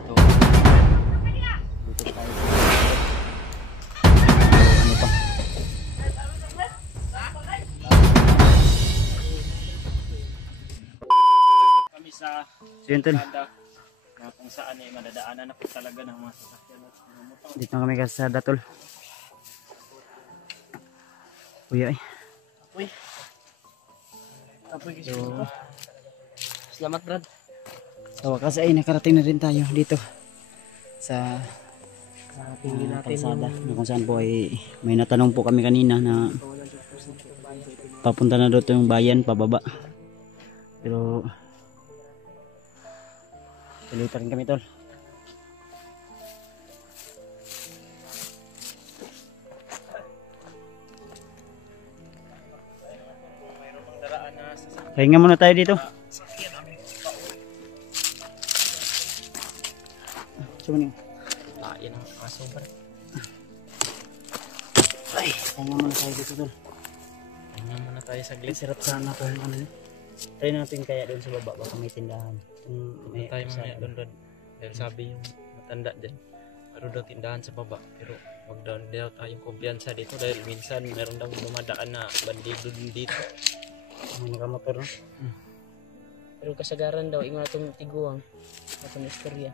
dito. Dito tayo. Ano pa? Kami sa So yun tol. kalsada na kung saan ay madadaanan na po talaga ng mga sasakyan at mga motor. Dito na kami kasada tol. Kuya eh. Uy. Apoy kasi ito. Salamat Brad. Sa wakas ay nakarating na rin tayo dito sa Tingin natin kalsada na kung saan po ay may natanong po kami kanina na papunta na doon yung bayan pababa, pero tuloy pa rin kami tol. Mayroon pang daraan na sasakyan. Pahinga muna tayo dito. Yan ang aso Brad. Ay, pahinga muna tayo dito tol. Tingnan muna tayo saglit. Sarap sana kung ano. Try natin kaya doon sa baba baka may tindahan. May tayo mamaya doon Brad. Dahil sabi yung matanda dyan, meron daw tindahan sa baba. Pero wag daw tayong kumpiyansa dito dahil minsan meron daw dumadaan na bandido din dito. May nakamotor no? Pero kasagaran daw, ingon atong tiguang atong istorya.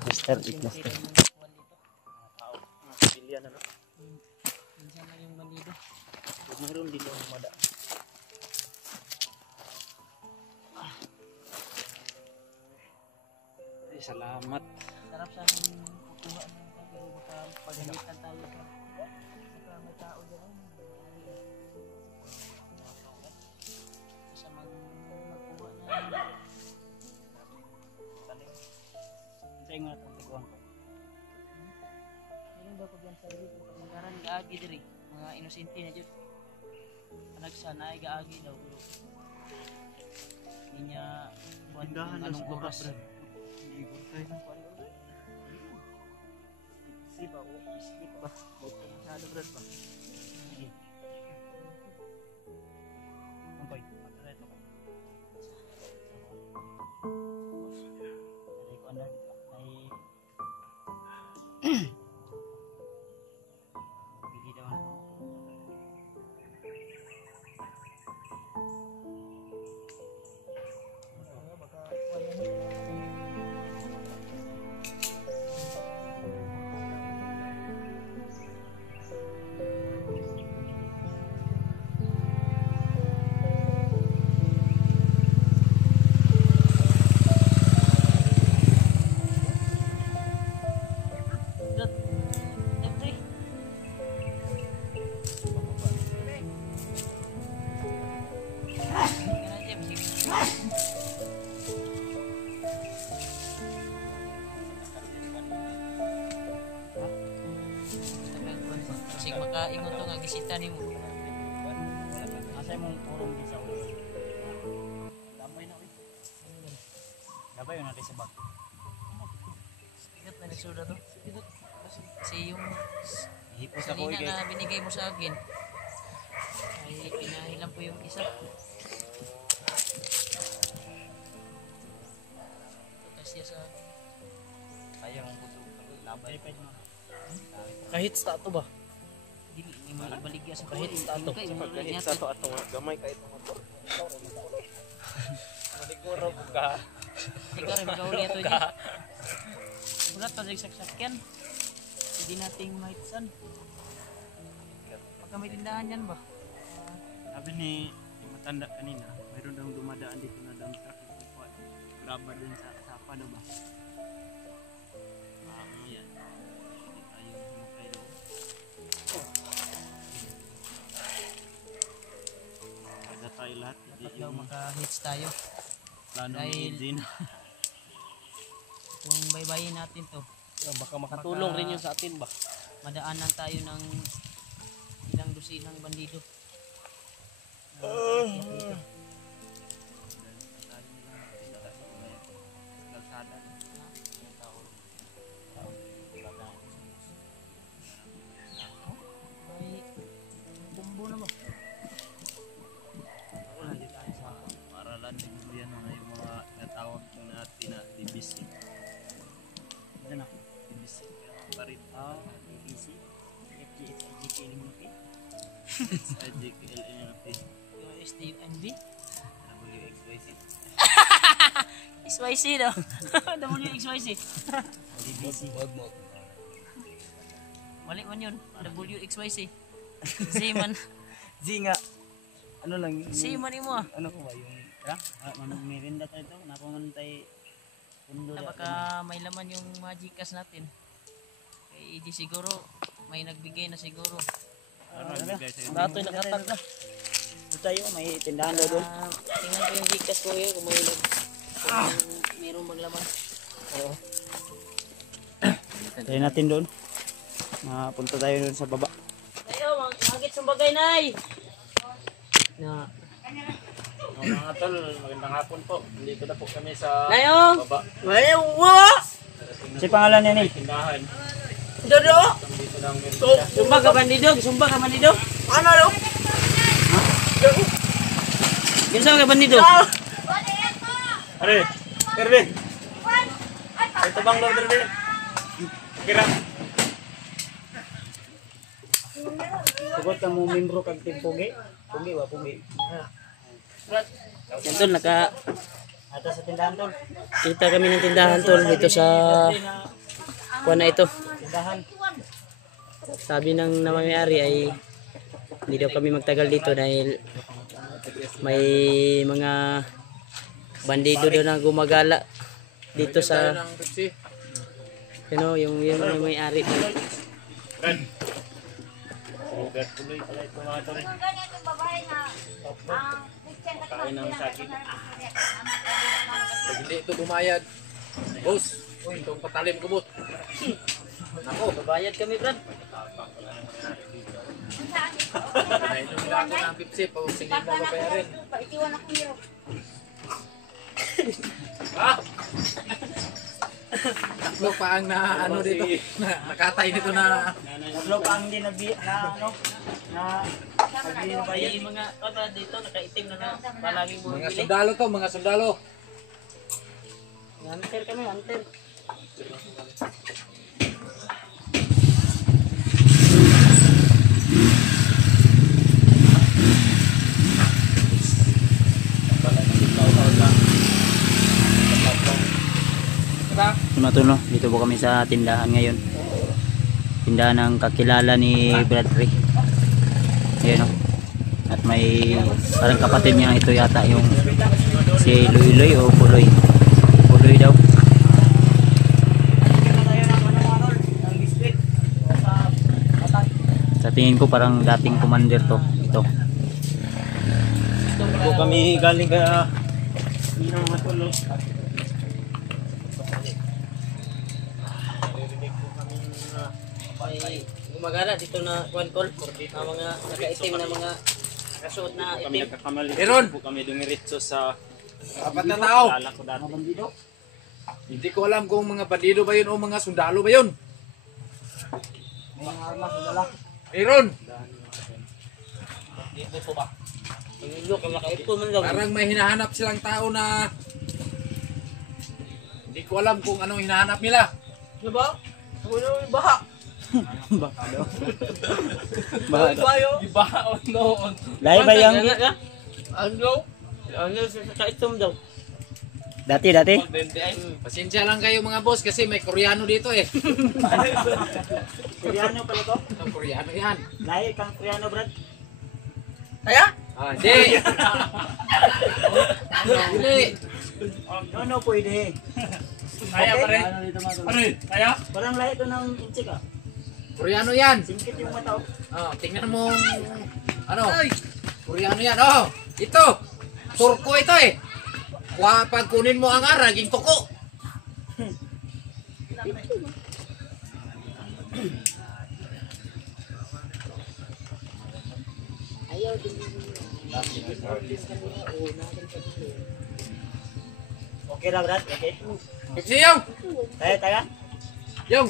Master, master. Mga sibilyan na no? Minsan lang yung bandido. Meron dito ang madaan. Ay, salamat. Sarap sa nang kukuha ng pero baka paghalitan tayo sa saka may tao dyan. Sa magkuha na Hintay nga itong tiguan ko. meron daw ko dyan sa dito. Kasagaran gaagi diri. Mga inosente na dyan. Panagsan ay gaagi daw. Pero hindi niya buwan Tindahan kung daw sa anong baba, oras. Brad. Ibig tayo ng kuwan doon. Sipa o biscuit ba? Buto masyado Brad ba? Sige. Ampay, matara ito. Dari ko na ay bili daw na. F3. Kasi makaingon to nga gisita nimo. Asa mong turong di sa ulo. Damay na ulit. Damay yun natin sa bag. Ikat na nagsuda to. Kasi yung Hipos ako salina kay. na binigay mo sa akin ay pinahilan ko yung isa. Ito kasi sa Kaya mong buto. Labay pa yun. Kahit sa ato ba? dili ni mo ibaligya sa Kahit sa ato. Kahit sa ato ato gamay kahit mga motor. Maliguro ka. ikaw rin magkauli ato di. Ulat pa sa sakyan. Hindi nating mahitsan. Pagka may tindahan yan ba? Sabi ni yung matanda kanina, mayroon daw dumadaan dito na dump truck yung kuwan. Graba din sa sapa daw ba? Yan. Hindi tayo humakay doon. Kada tayo lahat. Hindi Dapat daw yung maka-hits tayo. plano ni dahil- Zin. Kung baybayin natin to, Baka makatulong rin yun sa atin ba? madaanan tayo ng ilang dosinang bandido. Kalsada. May bumbo na ba? Wala din tayo sa paralan din. SDMB? XYZ daw. WXYZ. Wali man yun. WXYZ. Z man. Z nga. Ano lang? Z man imo ah. Ano ko ba yung merinda tayo ito? Napaman tayo pundo Na baka may laman yung mga Gcash natin. Kay di siguro may nagbigay na siguro. Dato nakatag na. Ito tayo, may tindahan daw doon. Tingnan ko yung Gcash ko yun kung may mayroong maglaman. Oo. Tayo natin doon. Punta tayo doon sa baba. Tayo, magit sumbagay nay. Na Mga tol, magandang hapon po. Dito na po kami sa Nayo. baba. Nayo. Wa. Si pangalan niya ni? Tindahan. Dodo. Dito lang Sumba ka bandido, sumba ka bandido. Ano lo? Ginsa ka bandido? Are, Terbe. Ito bang daw Terbe? Kira. Sugot ka mo membro kag Team Pugi? Pugi ba? Pugi. Yan tol, naka Ato sa tindahan tol. kita kami ng tindahan tol dito sa kuha na ito. Tindahan. Sabi ng namayari ay hindi daw kami magtagal dito dahil may mga bandido daw na gumagala dito sa yung may-ari. Ugat tuloy pala ito mga tol. Kain ng sakit. Pag hindi ito bumayad, boss, itong patalim ko, boss. Ako, babayad kami, Brad. Nainom nila ako ng Pepsi, pag hindi mo babayarin. Ha? Tatlo pa ang na ano dito, nakatay nito na Tatlo pa ang hindi na ano na May mga kata dito, nakaitim na palaging mga bumibili. sundalo to, mga sundalo. Hunter kami, hunter. Tuno, dito po kami sa tindahan ngayon. Tindahan ng kakilala ni Bradley. Ayan o. At may parang kapatid niya ito yata yung si Luiloy o Puloy. Puloy daw. Sa tingin ko parang dating commander to. Ito. Dito po kami galing ng matulog. May gumagala dito na kuwan-kol. Na mga nakaitim na mga kasuot na Kami itim. nagkakamali. Meron. Po kami dumiretso sa Apat na tao. lala ko dati. Hindi ko alam kung mga bandido ba yun o mga sundalo ba yun. Meron. Dito po ba? Ang ilok, ang nakaipon man lang. Parang may hinahanap silang tao na hindi ko alam kung anong hinahanap nila. Diba? Ano yung baha? Baka daw. Baka daw. Baha on no. Lahi ba yung Ano? Ano sa kaitom daw? dati? Pasensya lang kayo mga boss kasi may Koreano dito eh. Koreano pala to? Ang Koreano yan. Lahi kang Koreano, Brad? Kaya? Ah, hindi. Hindi. No, pwede. Kaya pa rin. Ano dito mga Ano yun? Kaya? Parang lahi to ng inchik ah. Koreano yan. Singkit yung mata oh. Oh, tingnan mo. Ano? Koreano yan. Oh, ito. Turko ito eh. Pag kunin mo ang ara, naging tuko. Okay na, Brad? Okay. Pepsi yung! Taga? Yung!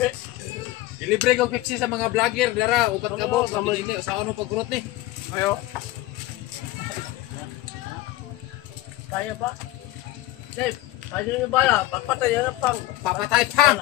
Ilibre ko Pepsi sa mga vlogger. Dara, upat ka bo. Sa ano pag-growth ni? Ayo. Kaya ba? Dave, kaya nyo ba? Papatay na pang. Papatay pang!